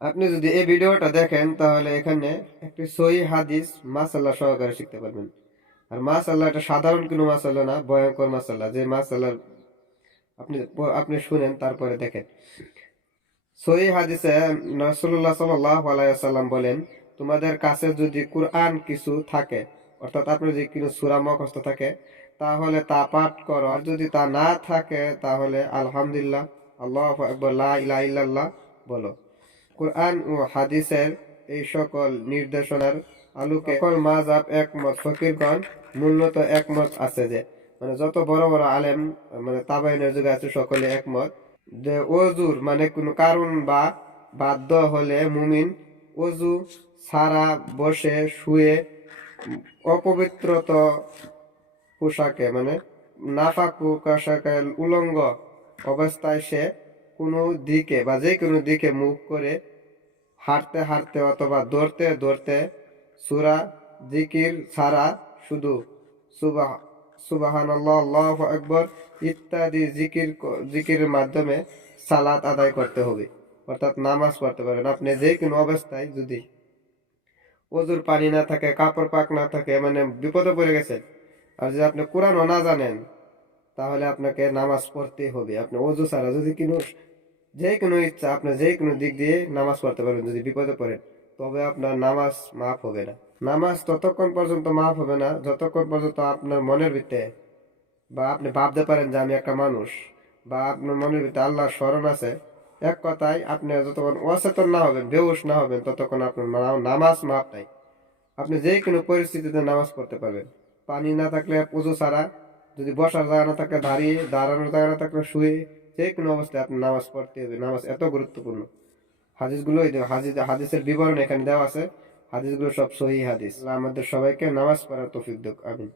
আপনি যদি এই ভিডিওটা দেখেন তাহলে এখানে একটি সহিহ হাদিস মাসাল্লাহ সহকারে শিখতে পারবেন। আর মাসাল্লাহ এটা সাধারণ কোনো মাসাল্লাহ না, ভয়ঙ্কর মাসাল্লাহ। যে মাসাল্লাহ আপনি আপনি শুনেন তারপরে দেখেন। সহিহ হাদিসে রাসূলুল্লাহ সাল্লাল্লাহু আলাইহি ওয়াসাল্লাম বলেন, তোমাদের কাছে যদি কুরআন কিছু থাকে, অর্থাৎ আপনার যদি কোনো সূরা মুখস্থ থাকে, তাহলে তা পাঠ করো। আর যদি তা না থাকে তাহলে আলহামদুলিল্লাহ, আল্লাহু আকবার, লা ইলাহা ইল্লাল্লাহ বলো। কুরআন ও হাদিসের এই সকল নির্দেশনার আলোকে সকল মাযহাব একমত, ফকিরগণ মূলত একমত আছে যে, মানে যত বড় বড় আলেম, মানে তাবাইনের যুগে আছে, সকলে একমত যে অজুর মানে কোনো কারণ বা বাধ্য হলে মুমিন অজু ছাড়া বসে শুয়ে অপবিত্রত পোশাকে, মানে নাফাক পোশাকে উলঙ্গ অবস্থায় সে কোনো দিকে বা যে কোনো দিকে মুখ করে হাঁটতে হাঁটতে অথবা দৌড়তে দৌড়তে সূরা জিকির ছাড়া শুধু সুবাহ সুবহানাল্লাহ, আল্লাহু আকবার ইত্যাদি জিকিরের মাধ্যমে সালাত আদায় করতে হবে, অর্থাৎ নামাজ পড়তে পারবেন। আপনি যে কোনো অবস্থায় যদি ওজুর পানি না থাকে, কাপড় পাক না থাকে, মানে বিপদে পড়ে গেছেন, আর যদি আপনি কোরআনও না জানেন, তাহলে আপনাকে নামাজ পড়তে হবে। আপনি ওযু ছাড়া যদি কোনো যে কোনো ইচ্ছা, আপনি যে কোনো দিক দিয়ে নামাজ পড়তে পারবেন। যদি বিপদে পড়েন, তবে আপনার নামাজ মাফ হবে না। নামাজ ততক্ষণ পর্যন্ত মাফ হবে না যতক্ষণ পর্যন্ত আপনার মনের ভিতরে, বা আপনি ভাবতে পারেন যে আমি একটা মানুষ, বা আপনার মনের ভিতরে আল্লাহর স্মরণ আছে। এক কথায় আপনি যতক্ষণ অচেতন না হবেন, বেহুশ না হবেন, ততক্ষণ আপনার নামাজ মাফ নাই। আপনি যে কোনো পরিস্থিতিতে নামাজ পড়তে পারবেন। পানি না থাকলে পুজো ছাড়া, যদি বসার জায়গা না থাকলে দাঁড়িয়ে, দাঁড়ানোর জায়গা না থাকলে শুয়ে, যে কোনো অবস্থায় আপনি নামাজ পড়তে হবে। নামাজ এত গুরুত্বপূর্ণ। হাদিসগুলো হাদিসের বিবরণ এখানে দেওয়া আছে। হাদিসগুলো সব সহিহ হাদিস। আল্লাহ আমাদের সবাইকে নামাজ পড়ার তৌফিক দান। আমিন।